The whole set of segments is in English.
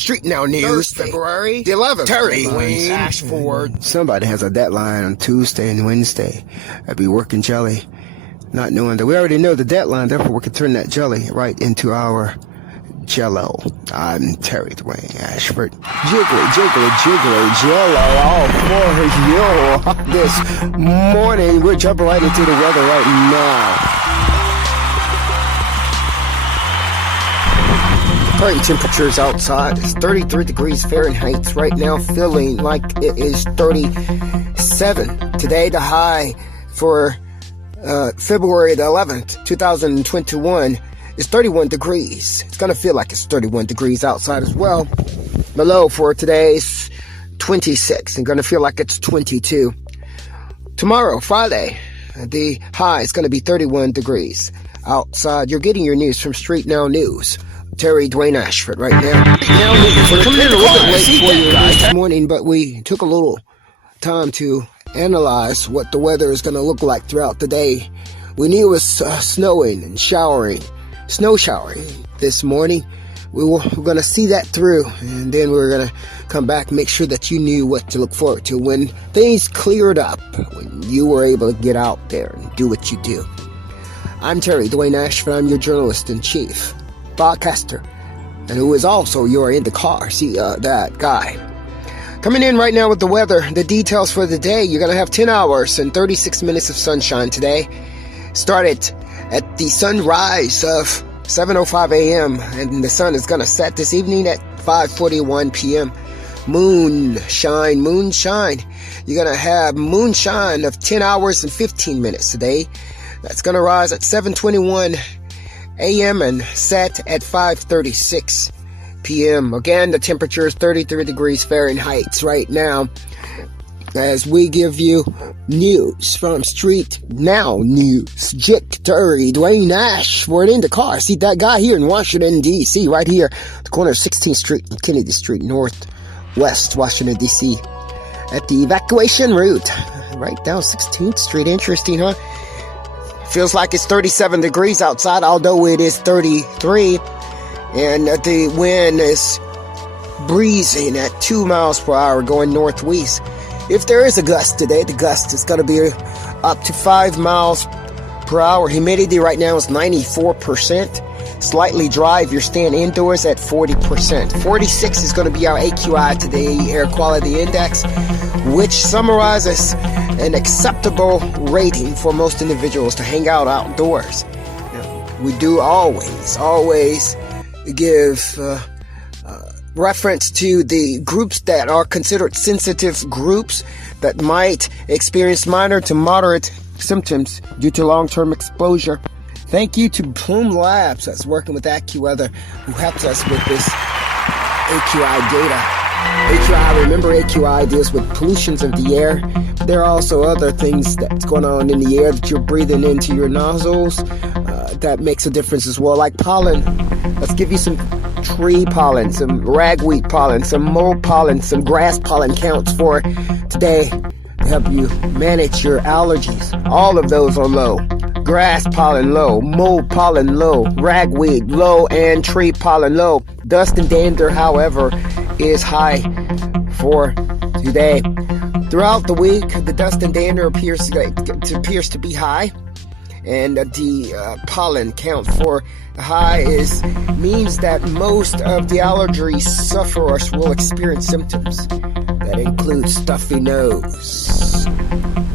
StreetNOW News, February the 11th. Terry, Dwayne, Ashford. Somebody has a deadline on Tuesday and Wednesday. I'd be working jelly, not knowing that we already know the deadline, therefore we can turn that jelly right into our jello. I'm Terry Dwayne Ashford. Jiggly, jiggly, jiggly, jello all for you. This morning, we're jumping right into the weather right now. Current temperatures outside is 33 degrees Fahrenheit. Right now, feeling like it is 37. Today, the high for February the 11th, 2021 is 31 degrees. It's going to feel like it's 31 degrees outside as well. The low for today is 26 and going to feel like it's 22. Tomorrow, Friday, the high is going to be 31 degrees outside. You're getting your news from StreetNOW News. Terry Dwayne Ashford right now. We're coming in a little bit late for you this morning, but we took a little time to analyze what the weather is going to look like throughout the day. We knew it was snowing and snow showering this morning. We're going to see that through, and then we're going to come back, make sure that you knew what to look forward to when things cleared up, when you were able to get out there and do what you do. I'm Terry Dwayne Ashford. I'm your journalist in chief, broadcaster, and who is also your Indacarseat, that guy. Coming in right now with the weather, the details for the day. You're going to have 10 hours and 36 minutes of sunshine today. Started at the sunrise of 7:05 a.m. and the sun is going to set this evening at 5:41 p.m. Moonshine. You're going to have moonshine of 10 hours and 15 minutes today. That's going to rise at 7:21 a.m. and set at 5:36 p.m. Again, the temperature is 33 degrees Fahrenheit right now as we give you news from StreetNOW News. Terry Dwayne Ashford in the car. See that guy here in Washington, D.C., right here, the corner of 16th Street and Kennedy Street, Northwest Washington, D.C., at the evacuation route, right down 16th Street. Interesting, huh? Feels like it's 37 degrees outside, although it is 33, and the wind is breezing at 2 miles per hour going northwest. If there is a gust today, the gust is going to be up to 5 miles per hour. Humidity right now is 94%. Slightly dry if you're staying indoors at 40%. 46 is going to be our AQI today, Air Quality Index, which summarizes an acceptable rating for most individuals to hang out outdoors. We do always give reference to the groups that are considered sensitive groups that might experience minor to moderate symptoms due to long-term exposure. Thank you to Plume Labs that's working with AccuWeather, who helps us with this AQI data. AQI, remember AQI deals with pollutions of the air. There are also other things that's going on in the air that you're breathing into your nostrils that makes a difference as well, like pollen. Let's give you some tree pollen, some ragweed pollen, some mold pollen, some grass pollen counts for today to help you manage your allergies. All of those are low. Grass pollen low, mold pollen low, ragweed low, and tree pollen low. Dust and dander, however, is high for today. Throughout the week, the dust and dander appears to be high, and the pollen count for high means that most of the allergy sufferers will experience symptoms that include stuffy nose,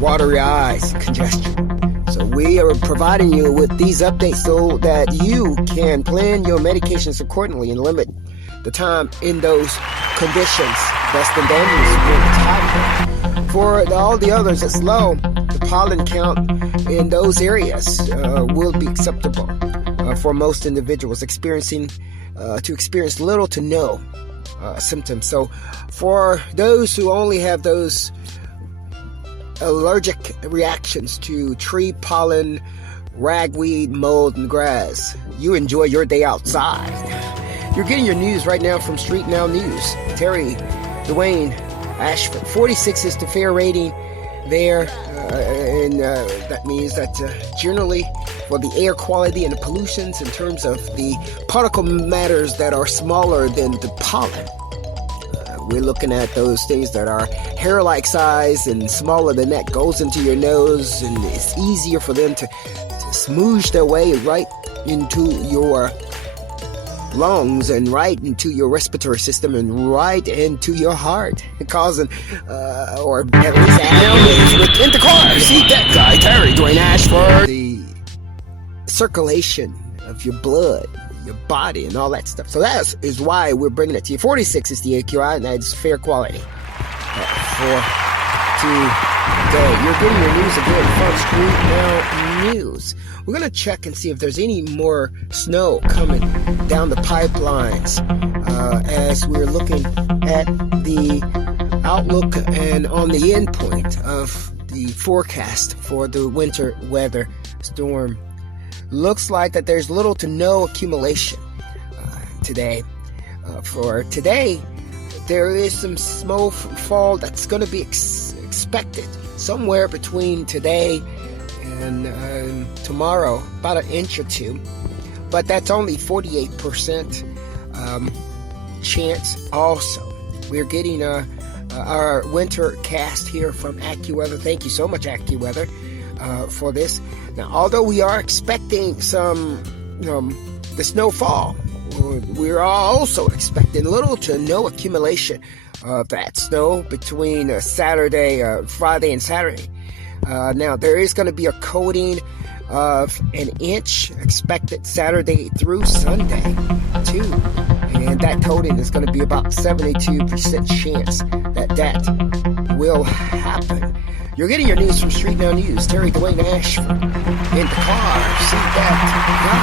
watery eyes, and congestion. So we are providing you with these updates so that you can plan your medications accordingly and limit the time in those conditions. Dust and dander is high. For all the others, it's low. The pollen count in those areas will be acceptable for most individuals experiencing little to no symptoms. So for those who only have those allergic reactions to tree pollen, ragweed, mold, and grass, you enjoy your day outside. You're getting your news right now from StreetNOW News. Terry Dwayne Ashford. 46 is the fair rating. there, and that means that generally for the air quality and the pollutions in terms of the particle matters that are smaller than the pollen. We're looking at those things that are hair-like size and smaller than that, goes into your nose, and it's easier for them to smoosh their way right into your lungs and right into your respiratory system and right into your heart, causing or at least anomalies with Indacarseat, DatGuY, Terry, Dwayne, Ashford, the circulation of your blood, your body, and all that stuff. So that is why we're bringing it to you. 46 is the AQI, and that's fair quality for today. You're getting your news again from StreetNOW News. We're going to check and see if there's any more snow coming down the pipelines as we're looking at the outlook and on the endpoint of the forecast for the winter weather storm. Looks like that there's little to no accumulation today. For today, there is some snowfall that's going to be expected somewhere between today and tomorrow, about an inch or two, but that's only 48% chance. Also, we're getting our winter cast here from AccuWeather. Thank you so much, AccuWeather, for this. Now, although we are expecting some the snowfall, we're also expecting little to no accumulation of that snow between Friday and Saturday. Now, there is going to be a coating of an inch expected Saturday through Sunday, too. And that coating is going to be about 72% chance that will happen. You're getting your news from StreetNOW News. Terry, Dwayne, Ashford, Indacarseat, DatGuY.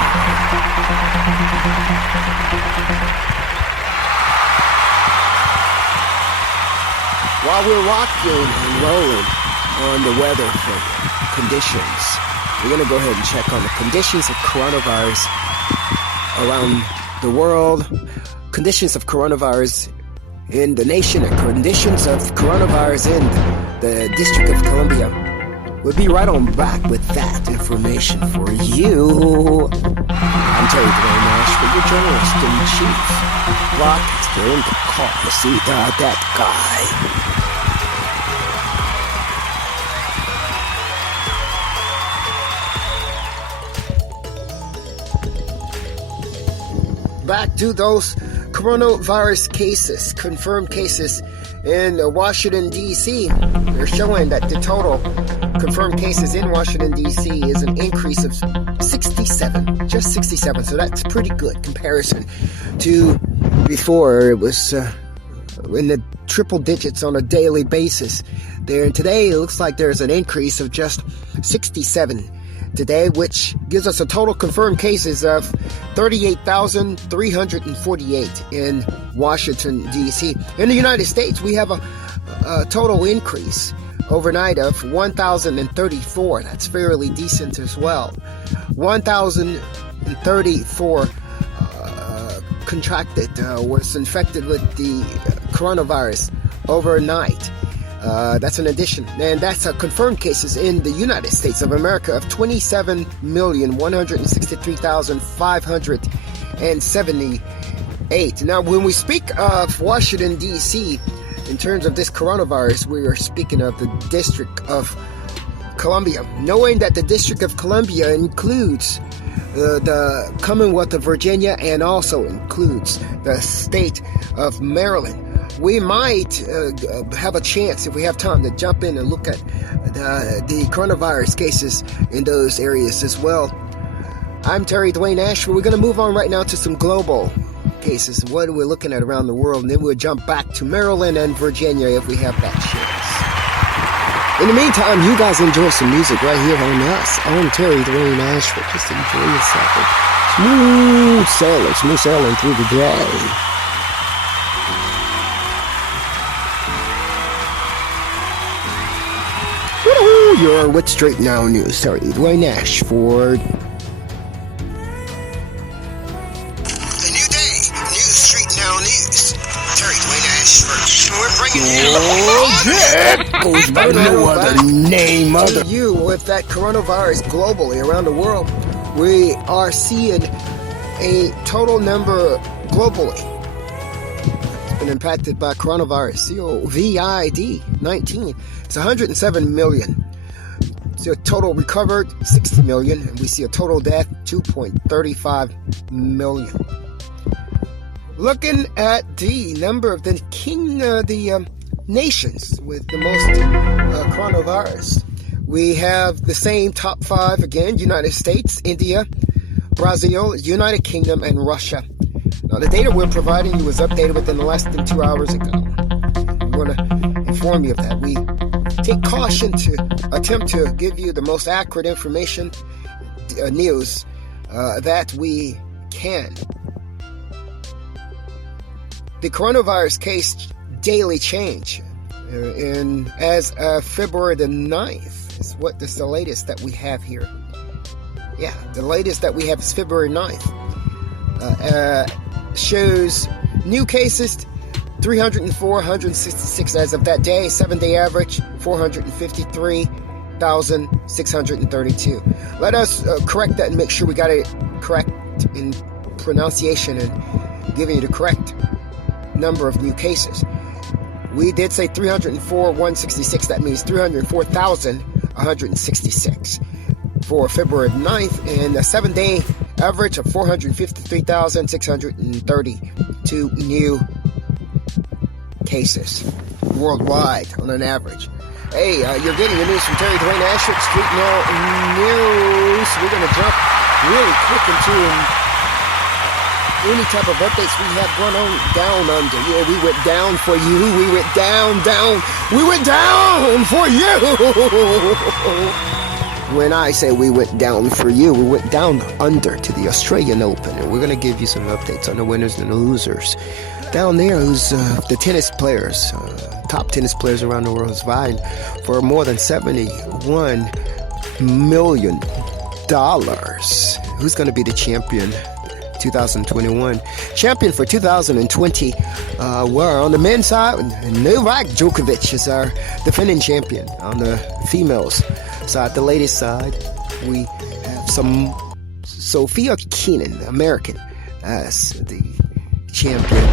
While we're rocking and rolling on the weather conditions, we're going to go ahead and check on the conditions of coronavirus around the world, conditions of coronavirus in the nation, and conditions of coronavirus in the District of Columbia. We'll be right on back with that information for you. I'm Terry Dwayne Ashford, your journalist in chief. Broadcaster in the car. See that guy. Back to those coronavirus cases, confirmed cases in Washington, D.C. They're showing that the total confirmed cases in Washington, D.C. is an increase of 67, just 67. So that's pretty good comparison to before. It was in the triple digits on a daily basis there. And today it looks like there's an increase of just 67 today, which gives us a total confirmed cases of 38,348 in Washington, D.C. In the United States, we have a total increase overnight of 1,034. That's fairly decent as well. 1,034 contracted, was infected with the coronavirus overnight. That's an addition, and that's confirmed cases in the United States of America of 27,163,578. Now, when we speak of Washington, D.C., in terms of this coronavirus, we are speaking of the District of Columbia, knowing that the District of Columbia includes the Commonwealth of Virginia and also includes the state of Maryland. We might have a chance, if we have time, to jump in and look at the coronavirus cases in those areas as well. I'm Terry Dwayne Ashford. We're going to move on right now to some global cases, what we're looking at around the world, and then we'll jump back to Maryland and Virginia if we have that chance. In the meantime, you guys enjoy some music right here on us. I'm Terry Dwayne Ashford. Just enjoy yourself. Smooth sailing through the day. You're with StreetNOW News. Terry Dwayne Ashford. A new day, new StreetNOW News. Terry Dwayne Ashford. We're bringing goes by no other name other you with that coronavirus globally around the world. We are seeing a total number globally that's been impacted by coronavirus, COVID-19. It's 107 million. See a total recovered 60 million, and we see a total death 2.35 million. Looking at the number of the nations with the most coronavirus, we have the same top 5 again: United States, India, Brazil, United Kingdom, and Russia. Now, the data we're providing you was updated within less than 2 hours ago. We want to inform you of that. We take caution to attempt to give you the most accurate information, news that we can. The coronavirus case daily change, and as of February the 9th is what is the latest that we have here. Yeah, the latest that we have is February 9th. Shows new cases 304, 166 as of that day. 7-day average 453,632. Let us correct that and make sure we got it correct in pronunciation and giving you the correct number of new cases. We did say 304, 166. That means 304,166 for February 9th, and a 7-day average of 453,632 new cases worldwide on an average. Hey, you're getting the news from Dwayne, Ashford, StreetNOW News. We're going to jump really quick into any type of updates we have going on down under. Yeah, we went down for you. We went down. We went down for you. When I say we went down for you, we went down under to the Australian Open, and we're going to give you some updates on the winners and the losers. Down there, who's the tennis players, top tennis players around the world, is vying for more than $71 million. Who's going to be the champion 2021? Champion for 2020, we're on the men's side. Novak Djokovic is our defending champion. On the females side, the ladies side, we have some Sophia Keenan, American, as the champion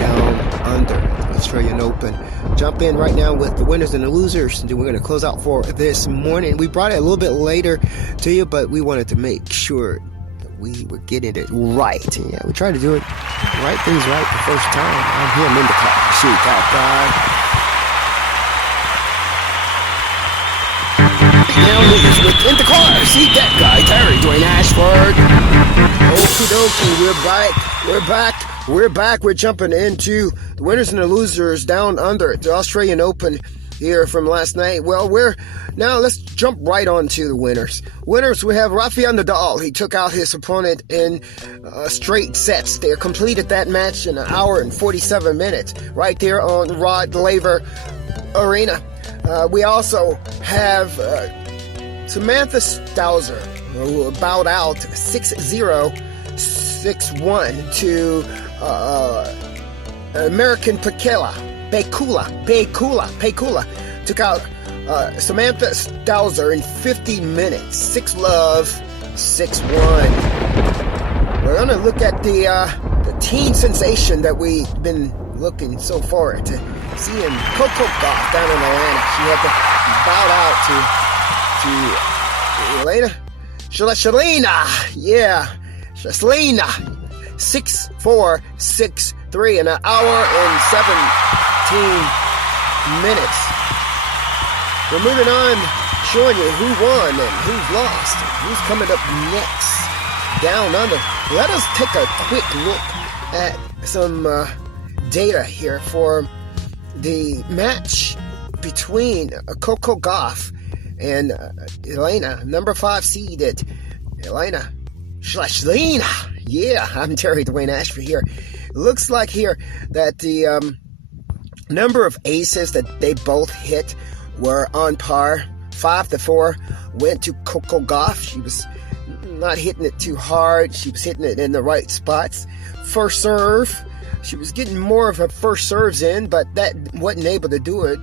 down under the Australian Open. Jump in right now with the winners and the losers, and then we're going to close out for this morning. We brought it a little bit later to you, but we wanted to make sure that we were getting it right. And yeah, we tried to do it right things right the first time. I'm here, Indacarseat, that guy. Now news with Indacarseat, that guy, Dwayne, Ashford. Okie dokie, we're back. We're jumping into the winners and the losers down under the Australian Open here from last night. Well, let's jump right on to the winners. Winners, we have Rafael Nadal. He took out his opponent in straight sets. They completed that match in 1 hour and 47 minutes right there on Rod Laver Arena. We also have Samantha Stosur, who bowed out 6-0, 6-1 to American Pekula. Took out Samantha Stosur in 50 minutes. 6-love, 6-1. We're going to look at the teen sensation that we've been looking so forward to seeing, Coco Gauff down in Atlanta. She had to bow out to Elena Shalina. Yeah, Shalina. 6-4, 6-3 in 1 hour and 17 minutes. We're moving on, showing you who won and who's lost, and who's coming up next down under. Let us take a quick look at some data here for the match between Coco Gauff and Elena, number 5 seeded Elena Shalina. Yeah, I'm Dwayne Ashford here. It looks like here that the number of aces that they both hit were on par. 5-4 went to Coco Gauff. She was not hitting it too hard. She was hitting it in the right spots. First serve She was getting more of her first serves in, but that wasn't able to do it.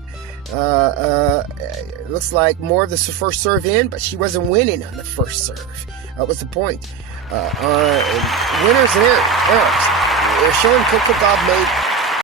It looks like more of the first serve in, but she wasn't winning on the first serve. That was the point. Winners and errors. Sean Kokogov made